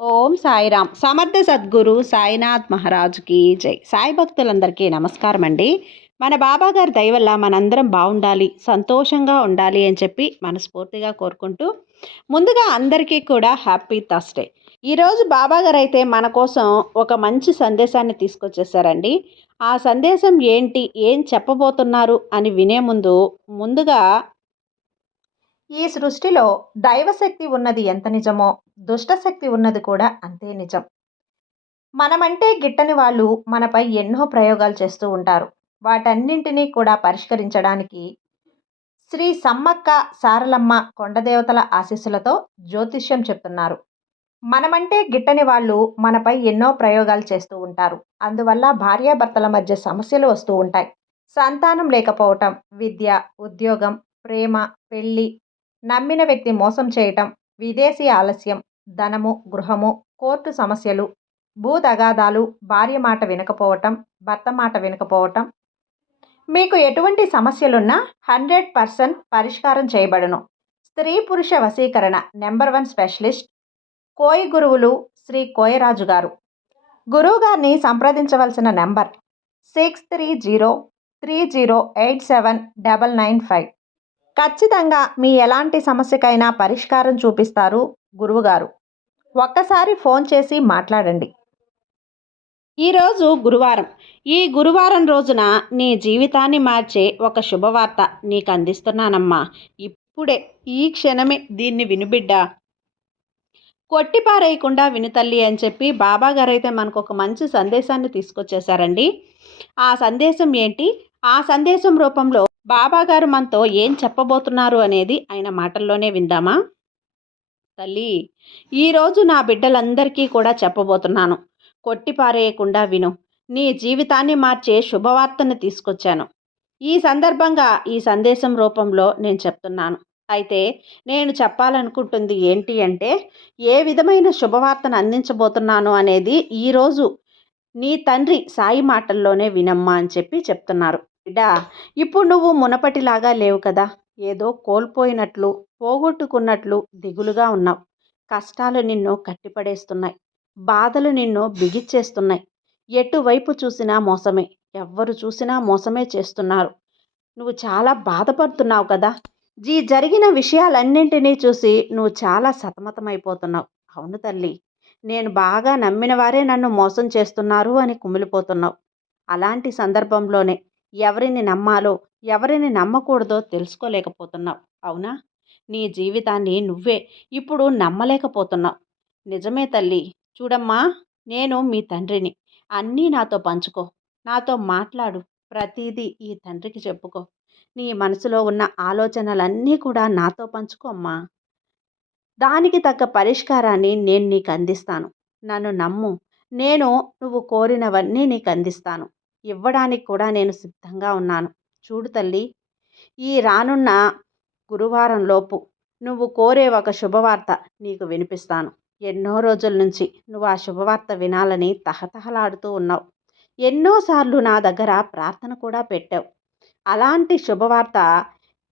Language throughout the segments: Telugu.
ఓం సాయిరామ్. సమర్థ సద్గురు సాయినాథ్ మహారాజుకి జై. సాయి భక్తులందరికీ నమస్కారం అండి. మన బాబాగారి దయ వల్ల మనందరం బాగుండాలి, సంతోషంగా ఉండాలి అని చెప్పి మనస్ఫూర్తిగా కోరుకుంటూ, ముందుగా అందరికీ కూడా హ్యాపీ థర్స్డే. ఈరోజు బాబాగారు అయితే మన కోసం ఒక మంచి సందేశాన్ని తీసుకొచ్చేసారండి. ఆ సందేశం ఏంటి, ఏం చెప్పబోతున్నారు అని వినే ముందుగా ఈ సృష్టిలో దైవశక్తి ఉన్నది ఎంత నిజమో, దుష్టశక్తి ఉన్నది కూడా అంతే నిజం. మనమంటే గిట్టని వాళ్ళు మనపై ఎన్నో ప్రయోగాలు చేస్తూ ఉంటారు. వాటన్నింటినీ కూడా పరిష్కరించడానికి శ్రీ సమ్మక్క సారలమ్మ కొండదేవతల ఆశీస్సులతో జ్యోతిష్యం చెప్తున్నారు. మనమంటే గిట్టని వాళ్ళు మనపై ఎన్నో ప్రయోగాలు చేస్తూ ఉంటారు. అందువల్ల భార్యాభర్తల మధ్య సమస్యలు వస్తూ ఉంటాయి. సంతానం లేకపోవటం, విద్య, ఉద్యోగం, ప్రేమ, పెళ్లి, నమ్మిన వ్యక్తి మోసం చేయటం, విదేశీ ఆలస్యం, ధనము, గృహము, కోర్టు సమస్యలు, భూ తగాదాలు, భార్య మాట వినకపోవటం, భర్త మాట వినకపోవటం. మీకు ఎటువంటి సమస్యలున్నా 100% పరిష్కారం చేయబడును. స్త్రీ పురుష వశీకరణ నెంబర్ 1 స్పెషలిస్ట్ కోయి గురువులు శ్రీ కోయరాజు గారు. గురువుగారిని సంప్రదించవలసిన నెంబర్ 6303087995. ఖచ్చితంగా మీ ఎలాంటి సమస్యకైనా పరిష్కారం చూపిస్తారు గురువుగారు. ఒక్కసారి ఫోన్ చేసి మాట్లాడండి. ఈరోజు గురువారం. ఈ గురువారం రోజున నీ జీవితాన్ని మార్చే ఒక శుభవార్త నీకు అందిస్తున్నానమ్మా. ఇప్పుడే, ఈ క్షణమే దీన్ని వినుబిడ్డా. కొట్టిపారేయకుండా వినుతల్లి అని చెప్పి బాబాగారు అయితే మనకు ఒక మంచి సందేశాన్ని తీసుకొచ్చేసారండి. ఆ సందేశం ఏంటి, ఆ సందేశం రూపంలో బాబాగారు మనతో ఏం చెప్పబోతున్నారు అనేది ఆయన మాటల్లోనే విందామా. తల్లి, ఈరోజు నా బిడ్డలందరికీ కూడా చెప్పబోతున్నాను. కొట్టిపారేయకుండా విను. నీ జీవితాన్ని మార్చే శుభవార్తను తీసుకొచ్చాను. ఈ సందర్భంగా ఈ సందేశం రూపంలో నేను చెప్తున్నాను. అయితే నేను చెప్పాలనుకుంటుంది ఏంటి అంటే, ఏ విధమైన శుభవార్తను అందించబోతున్నాను అనేది ఈరోజు నీ తండ్రి సాయి మాటల్లోనే వినమ్మా అని చెప్పి చెప్తున్నారు. బిడ్డా, ఇప్పుడు నువ్వు మునపటిలాగా లేవు కదా. ఏదో కోల్పోయినట్లు, పోగొట్టుకున్నట్లు దిగులుగా ఉన్నావు. కష్టాలు నిన్ను కట్టిపడేస్తున్నాయి. బాధలు నిన్ను బిగిచ్చేస్తున్నాయి. ఎటువైపు చూసినా మోసమే. ఎవ్వరు చూసినా మోసమే చేస్తున్నారు. నువ్వు చాలా బాధపడుతున్నావు కదా. ఈ జరిగిన విషయాలన్నింటినీ చూసి నువ్వు చాలా సతమతమైపోతున్నావు. అవును తల్లి, నేను బాగా నమ్మిన వారే నన్ను మోసం చేస్తున్నారు అని కుమిలిపోతున్నావు. అలాంటి సందర్భంలోనే ఎవరిని నమ్మాలో, ఎవరిని నమ్మకూడదో తెలుసుకోలేకపోతున్నావు. అవునా? నీ జీవితాన్ని నువ్వే ఇప్పుడు నమ్మలేకపోతున్నావు. నిజమే తల్లి. చూడమ్మా, నేను మీ తండ్రిని. అన్నీ నాతో పంచుకో, నాతో మాట్లాడు. ప్రతిదీ ఈ తండ్రికి చెప్పుకో. నీ మనసులో ఉన్న ఆలోచనలన్నీ కూడా నాతో పంచుకోమ్మా. దానికి తగ్గ పరిష్కారాన్ని నేను నీకు అందిస్తాను. నన్ను నమ్ము. నేను నువ్వు కోరినవన్నీ నీకు అందిస్తాను. ఇవ్వడానికి కూడా నేను సిద్ధంగా ఉన్నాను. చూడు తల్లి, ఈ రానున్న గురువారంలోపు నువ్వు కోరే ఒక శుభవార్త నీకు వినిపిస్తాను. ఎన్నో రోజుల నుంచి నువ్వు ఆ శుభవార్త వినాలని తహతహలాడుతూ ఉన్నావు. ఎన్నోసార్లు నా దగ్గర ప్రార్థన కూడా పెట్టావు. అలాంటి శుభవార్త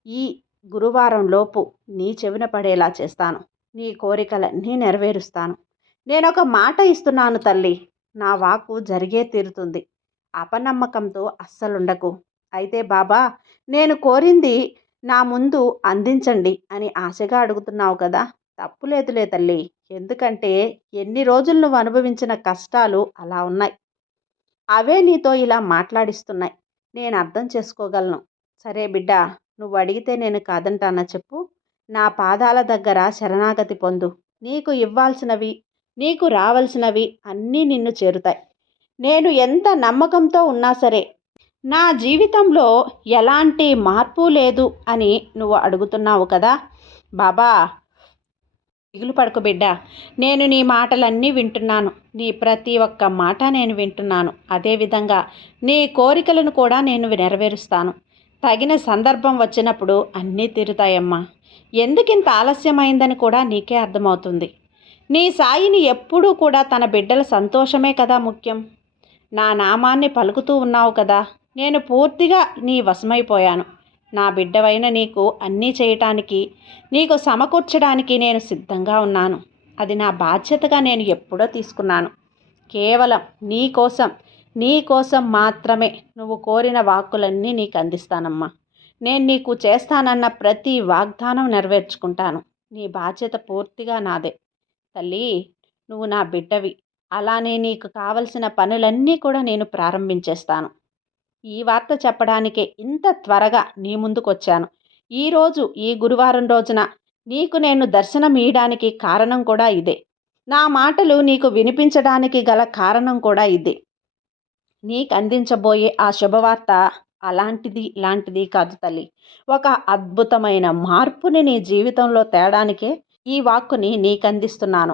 ఈ గురువారంలోపు నీ చెవిన పడేలా చేస్తాను. నీ కోరికలన్నీ నెరవేరుస్తాను. నేనొక మాట ఇస్తున్నాను తల్లి. నా వాక్కు జరిగే తీరుతుంది. అపనమ్మకంతో అస్సలుండకు. అయితే బాబా, నేను కోరింది నా ముందు అందించండి అని ఆశగా అడుగుతున్నావు కదా. తప్పులేదులే తల్లి. ఎందుకంటే ఎన్ని రోజులు నువ్వు అనుభవించిన కష్టాలు అలా ఉన్నాయి. అవే నీతో ఇలా మాట్లాడిస్తున్నాయి. నేను అర్థం చేసుకోగలను. సరే బిడ్డ, నువ్వు అడిగితే నేను కాదంటానా చెప్పు. నా పాదాల దగ్గర శరణాగతి పొందు. నీకు ఇవ్వాల్సినవి, నీకు రావాల్సినవి అన్నీ నిన్ను చేరుతాయి. నేను ఎంత నమ్మకంతో ఉన్నా సరే, నా జీవితంలో ఎలాంటి మార్పు లేదు అని నువ్వు అడుగుతున్నావు కదా. బాబా, దిగులు పడకు బిడ్డ. నేను నీ మాటలన్నీ వింటున్నాను. నీ ప్రతి ఒక్క మాట నేను వింటున్నాను. అదేవిధంగా నీ కోరికలను కూడా నేను నెరవేరుస్తాను. తగిన సందర్భం వచ్చినప్పుడు అన్నీ తీరుతాయమ్మా. ఎందుకింత ఆలస్యమైందని కూడా నీకే అర్థమవుతుంది. నీ సాయిని ఎప్పుడూ కూడా తన బిడ్డల సంతోషమే కదా ముఖ్యం. నా నామాన్ని పలుకుతూ ఉన్నావు కదా. నేను పూర్తిగా నీ వశమైపోయాను. నా బిడ్డవైన నీకు అన్నీ చేయటానికి, నీకు సమకూర్చడానికి నేను సిద్ధంగా ఉన్నాను. అది నా బాధ్యతగా నేను ఎప్పుడో తీసుకున్నాను. కేవలం నీ కోసం మాత్రమే నువ్వు కోరిన వాక్కులన్నీ నీకు అందిస్తానమ్మా. నేను నీకు చేస్తానన్న ప్రతి వాగ్దానం నెరవేర్చుకుంటాను. నీ బాధ్యత పూర్తిగా నాదే. తల్లి, నువ్వు నా బిడ్డవి. అలానే నీకు కావలసిన పనులన్నీ కూడా నేను ప్రారంభించేస్తాను. ఈ వార్త చెప్పడానికే ఇంత త్వరగా నీ ముందుకొచ్చాను. ఈరోజు ఈ గురువారం రోజున నీకు నేను దర్శనం ఇయ్యడానికి కారణం కూడా ఇదే. నా మాటలు నీకు వినిపించడానికి గల కారణం కూడా ఇదే. నీకు అందించబోయే ఆ శుభవార్త అలాంటిది ఇలాంటిది కాదు తల్లి. ఒక అద్భుతమైన మార్పుని నీ జీవితంలో తేడానికే ఈ వాక్కుని నీకు అందిస్తున్నాను.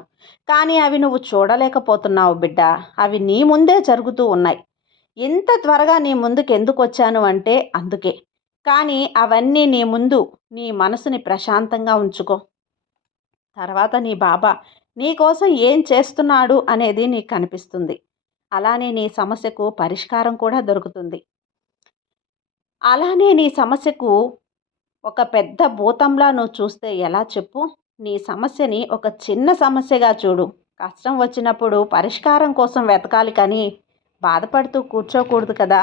కానీ అవి నువ్వు చూడలేకపోతున్నావు బిడ్డ. అవి నీ ముందే జరుగుతూ ఉన్నాయి. ఇంత త్వరగా నీ ముందుకు ఎందుకు వచ్చాను అంటే అందుకే. కానీ అవన్నీ నీ ముందు నీ మనసుని ప్రశాంతంగా ఉంచుకో. తర్వాత నీ బాబా నీ కోసం ఏం చేస్తున్నాడు అనేది నీకు కనిపిస్తుంది. అలానే నీ సమస్యకు పరిష్కారం కూడా దొరుకుతుంది. అలానే నీ సమస్యకు ఒక పెద్ద భూతంలా నువ్వు చూస్తే ఎలా చెప్పు? నీ సమస్యని ఒక చిన్న సమస్యగా చూడు. కష్టం వచ్చినప్పుడు పరిష్కారం కోసం వెతకాలి కానీ బాధపడుతూ కూర్చోకూడదు కదా.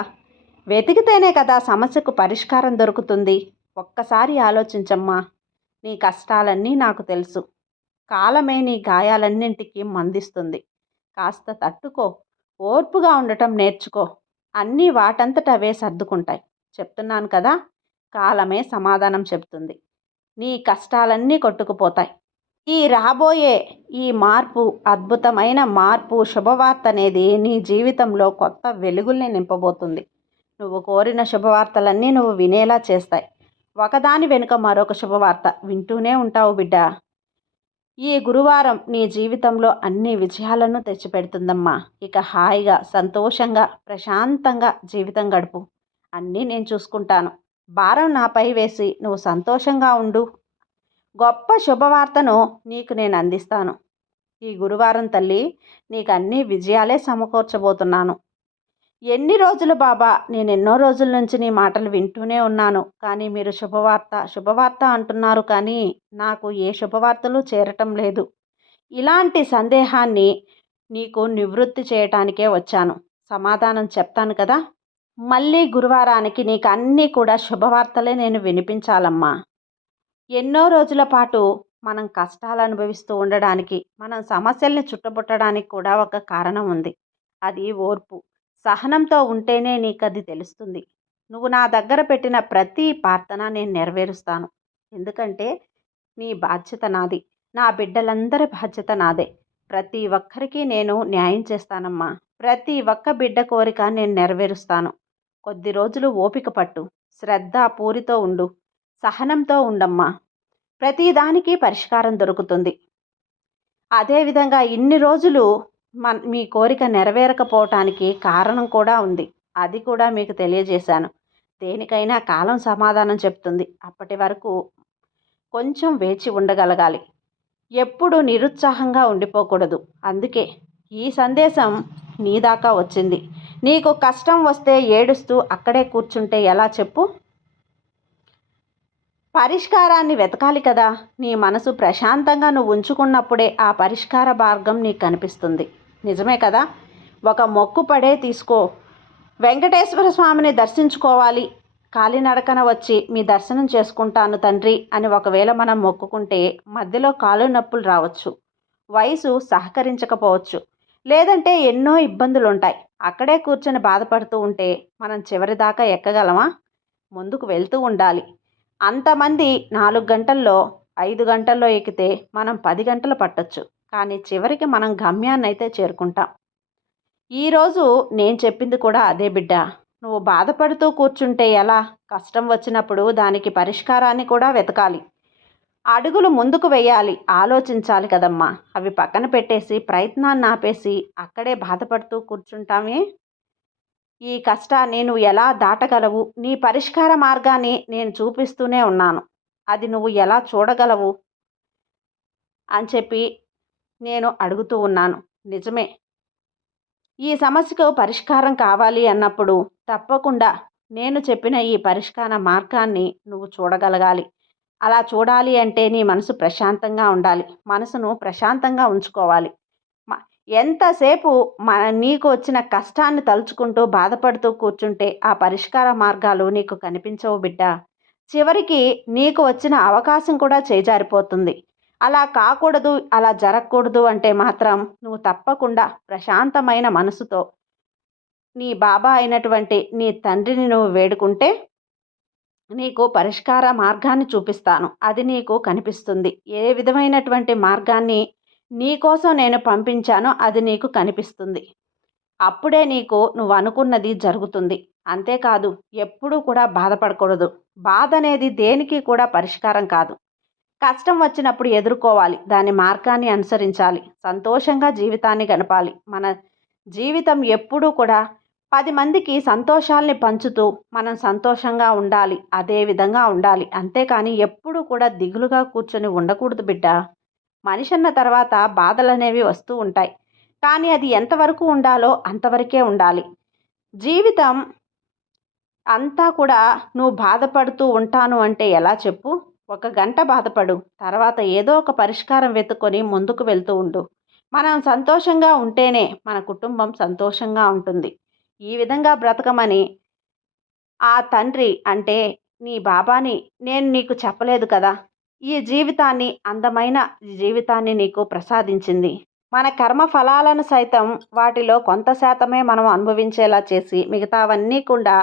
వెతికితేనే కదా సమస్యకు పరిష్కారం దొరుకుతుంది. ఒక్కసారి ఆలోచించమ్మా. నీ కష్టాలన్నీ నాకు తెలుసు. కాలమే నీ గాయాలన్నింటికి మందిస్తుంది. కాస్త తట్టుకో. ఓర్పుగా ఉండటం నేర్చుకో. అన్నీ వాటంతట అవే సర్దుకుంటాయి. చెప్తున్నాను కదా, కాలమే సమాధానం చెప్తుంది. నీ కష్టాలన్నీ కొట్టుకుపోతాయి. ఈ రాబోయే ఈ మార్పు, అద్భుతమైన మార్పు, శుభవార్త అనేది నీ జీవితంలో కొత్త వెలుగుల్ని నింపబోతుంది. నువ్వు కోరిన శుభవార్తలన్నీ నువ్వు వినేలా చేస్తాయి. ఒకదాని వెనుక మరొక శుభవార్త వింటూనే ఉంటావు బిడ్డ. ఈ గురువారం నీ జీవితంలో అన్ని విజయాలను తెచ్చిపెడుతుందమ్మా. ఇక హాయిగా, సంతోషంగా, ప్రశాంతంగా జీవితం గడుపు. అన్నీ నేను చూసుకుంటాను. భారం నాపై వేసి నువ్వు సంతోషంగా ఉండు. గొప్ప శుభవార్తను నీకు నేను అందిస్తాను. ఈ గురువారం తల్లి, నీకు అన్ని విజయాలే సమకూర్చబోతున్నాను. ఎన్ని రోజులు బాబా, నేను ఎన్నో రోజుల నుంచి నీ మాటలు వింటూనే ఉన్నాను. కానీ మీరు శుభవార్త అంటున్నారు కానీ నాకు ఏ శుభవార్తలు చేరటం లేదు. ఇలాంటి సందేహాన్ని నీకు నివృత్తి చేయటానికే వచ్చాను. సమాధానం చెప్తాను కదా. మళ్ళీ గురువారానికి నీకు అన్నీ కూడా శుభవార్తలే నేను వినిపించాలమ్మా. ఎన్నో రోజుల పాటు మనం కష్టాలు అనుభవిస్తూ ఉండడానికి, మనం సమస్యల్ని చుట్టబుట్టడానికి కూడా ఒక కారణం ఉంది. అది ఓర్పు. సహనంతో ఉంటేనే నీకు అది తెలుస్తుంది. నువ్వు నా దగ్గర పెట్టిన ప్రతి ప్రార్థన నేను నెరవేరుస్తాను. ఎందుకంటే నీ బాధ్యత నాది. నా బిడ్డలందరి బాధ్యత నాదే. ప్రతి ఒక్కరికి నేను న్యాయం చేస్తానమ్మా. ప్రతి ఒక్క బిడ్డ కోరిక నేను నెరవేరుస్తాను. కొద్ది రోజులు ఓపిక పట్టు. శ్రద్ధ పూరితో ఉండు. సహనంతో ఉండమ్మా. ప్రతిదానికి పరిష్కారం దొరుకుతుంది. అదేవిధంగా ఇన్ని రోజులు మీ కోరిక నెరవేరకపోవటానికి కారణం కూడా ఉంది. అది కూడా మీకు తెలియజేశాను. దేనికైనా కాలం సమాధానం చెప్తుంది. అప్పటి వరకు కొంచెం వేచి ఉండగలగాలి. ఎప్పుడు నిరుత్సాహంగా ఉండిపోకూడదు. అందుకే ఈ సందేశం నీ దాకా వచ్చింది. నీకు కష్టం వస్తే ఏడుస్తూ అక్కడే కూర్చుంటే ఎలా చెప్పు? పరిష్కారాన్ని వెతకాలి కదా. నీ మనసు ప్రశాంతంగా నువ్వు ఉంచుకున్నప్పుడే ఆ పరిష్కార మార్గం నీకు కనిపిస్తుంది. నిజమే కదా. ఒక మొక్కు పడే తీసుకో. వెంకటేశ్వర స్వామిని దర్శించుకోవాలి, కాలినడకన వచ్చి మీ దర్శనం చేసుకుంటాను తండ్రి అని ఒకవేళ మనం మొక్కుకుంటే మధ్యలో కాలు నొప్పులు రావచ్చు, వయసు సహకరించకపోవచ్చు, లేదంటే ఎన్నో ఇబ్బందులు ఉంటాయి. అక్కడే కూర్చొని బాధపడుతూ ఉంటే మనం చివరి దాకా ఎక్కగలమా? ముందుకు వెళ్తూ ఉండాలి. అంతమంది 4 గంటల్లో 5 గంటల్లో ఎక్కితే మనం 10 గంటలు పట్టొచ్చు. కానీ చివరికి మనం గమ్యాన్ని అయితే చేరుకుంటాం. ఈరోజు నేను చెప్పింది కూడా అదే బిడ్డ. నువ్వు బాధపడుతూ కూర్చుంటే ఎలా? కష్టం వచ్చినప్పుడు దానికి పరిష్కారాన్ని కూడా వెతకాలి. అడుగులు ముందుకు వేయాలి, ఆలోచించాలి కదమ్మా. అవి పక్కన పెట్టేసి ప్రయత్నాన్ని ఆపేసి అక్కడే బాధపడుతూ కూర్చుంటామే. ఈ కష్టాన్ని నువ్వు ఎలా దాటగలవు? నీ పరిష్కార మార్గాన్ని నేను చూపిస్తూనే ఉన్నాను. అది నువ్వు ఎలా చూడగలవు అని చెప్పి నేను అడుగుతూ ఉన్నాను. నిజమే. ఈ సమస్యకు పరిష్కారం కావాలి అన్నప్పుడు తప్పకుండా నేను చెప్పిన ఈ పరిష్కార మార్గాన్ని నువ్వు చూడగలగాలి. అలా చూడాలి అంటే నీ మనసు ప్రశాంతంగా ఉండాలి. మనసును ప్రశాంతంగా ఉంచుకోవాలి. మ ఎంతసేపు నీకు వచ్చిన కష్టాన్ని తలుచుకుంటూ బాధపడుతూ కూర్చుంటే ఆ పరిష్కార మార్గాలు నీకు కనిపించవు బిడ్డా. చివరికి నీకు వచ్చిన అవకాశం కూడా చేజారిపోతుంది. అలా కాకూడదు, అలా జరగకూడదు అంటే మాత్రం నువ్వు తప్పకుండా ప్రశాంతమైన మనసుతో నీ బాబా అయినటువంటి నీ తండ్రిని నువ్వు వేడుకుంటే నీకు పరిష్కార మార్గాన్ని చూపిస్తాను. అది నీకు కనిపిస్తుంది. ఏ విధమైనటువంటి మార్గాన్ని నీకోసం నేను పంపించానో అది నీకు కనిపిస్తుంది. అప్పుడే నీకు నువ్వు అనుకున్నది జరుగుతుంది. అంతేకాదు ఎప్పుడూ కూడా బాధపడకూడదు. బాధ అనేది దేనికి కూడా పరిష్కారం కాదు. కష్టం వచ్చినప్పుడు ఎదుర్కోవాలి. దాని మార్గాన్ని అనుసరించాలి. సంతోషంగా జీవితాన్ని గడపాలి. మన జీవితం ఎప్పుడూ కూడా 10 మందికి సంతోషాల్ని పంచుతూ మనం సంతోషంగా ఉండాలి. అదే విధంగా ఉండాలి. అంతేకాని ఎప్పుడూ కూడా దిగులుగా కూర్చొని ఉండకూడదు బిడ్డ. మనిషి అన్న తర్వాత బాధలనేవి వస్తూ ఉంటాయి. కానీ అది ఎంతవరకు ఉండాలో అంతవరకే ఉండాలి. జీవితం అంతా కూడా నువ్వు బాధపడుతూ ఉంటాను అంటే ఎలా చెప్పు? ఒక గంట బాధపడు. తర్వాత ఏదో ఒక పరిష్కారం వెతుక్కొని ముందుకు వెళ్తూ ఉండు. మనం సంతోషంగా ఉంటేనే మన కుటుంబం సంతోషంగా ఉంటుంది. ఈ విధంగా బ్రతకమని ఆ తండ్రి అంటే నీ బాబాని నేను నీకు చెప్పలేదు కదా! ఈ జీవితాన్ని అందమైన జీవితాన్ని నీకు ప్రసాదించింది. మన కర్మ ఫలాలను సైతం వాటిలో కొంత శాతమే మనం అనుభవించేలా చేసి మిగతావన్నీ కూడా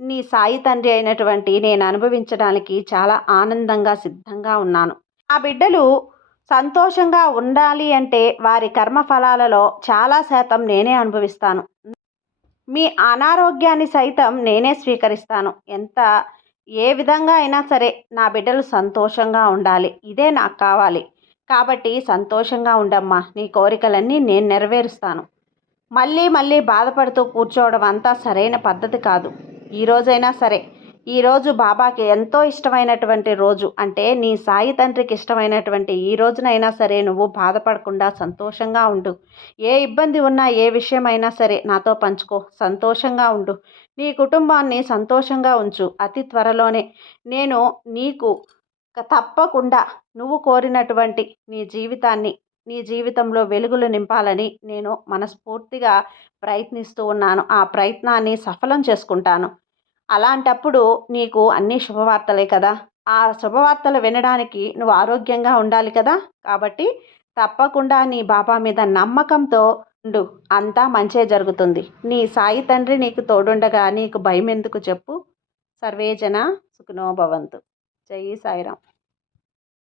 నీ సాయి తండ్రి అయినటువంటి నేను అనుభవించడానికి చాలా ఆనందంగా సిద్ధంగా ఉన్నాను. ఆ బిడ్డలు సంతోషంగా ఉండాలి అంటే వారి కర్మ ఫలాలలో చాలా శాతం నేనే అనుభవిస్తాను. మీ అనారోగ్యాన్ని సైతం నేనే స్వీకరిస్తాను. ఏ విధంగా అయినా సరే నా బిడ్డలు సంతోషంగా ఉండాలి. ఇదే నాకు కావాలి. కాబట్టి సంతోషంగా ఉండమ్మా. నీ కోరికలన్నీ నేను నెరవేరుస్తాను. మళ్ళీ మళ్ళీ బాధపడుతూ కూర్చోవడం అంతా సరైన పద్ధతి కాదు. ఈరోజైనా సరే, ఈరోజు బాబాకి ఎంతో ఇష్టమైనటువంటి రోజు అంటే నీ సాయి తండ్రికి ఇష్టమైనటువంటి ఈ రోజునైనా సరే నువ్వు బాధపడకుండా సంతోషంగా ఉండు. ఏ ఇబ్బంది ఉన్నా ఏ విషయమైనా సరే నాతో పంచుకో. సంతోషంగా ఉండు. నీ కుటుంబాన్ని సంతోషంగా ఉంచు. అతి త్వరలోనే నేను నీకు తప్పకుండా నువ్వు కోరినటువంటి నీ జీవితంలో వెలుగులు నింపాలని నేను మనస్ఫూర్తిగా ప్రయత్నిస్తూ ఉన్నాను. ఆ ప్రయత్నాన్ని సఫలం చేసుకుంటాను. అలాంటప్పుడు నీకు అన్నీ శుభవార్తలే కదా! ఆ శుభవార్తలు వినడానికి నువ్వు ఆరోగ్యంగా ఉండాలి కదా! కాబట్టి తప్పకుండా నీ బాబా మీద నమ్మకంతో ఉండు. అంతా మంచే జరుగుతుంది. నీ సాయి తండ్రి నీకు తోడుండగా నీకు భయమెందుకు చెప్పు? సర్వే జన సుఖినో భవంతు. జై సాయిరాం.